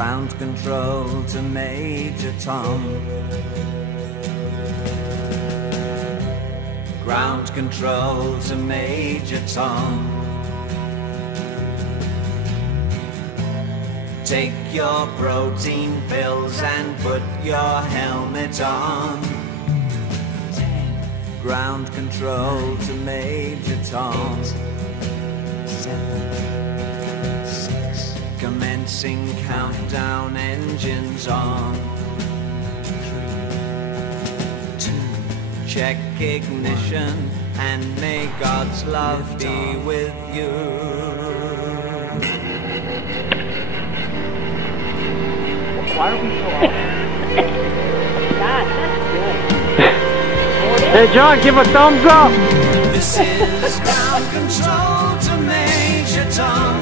Ground control to Major Tom. Ground control to Major Tom. Take your protein pills and put your helmet on. Ground control to Major Tom. 7, 6. Commencing countdown, engines on. 3, 2. Check ignition and may God's love be with you. Why are we so off? God, that's good. Hey John, give a thumbs up! This is ground control to Major Tom.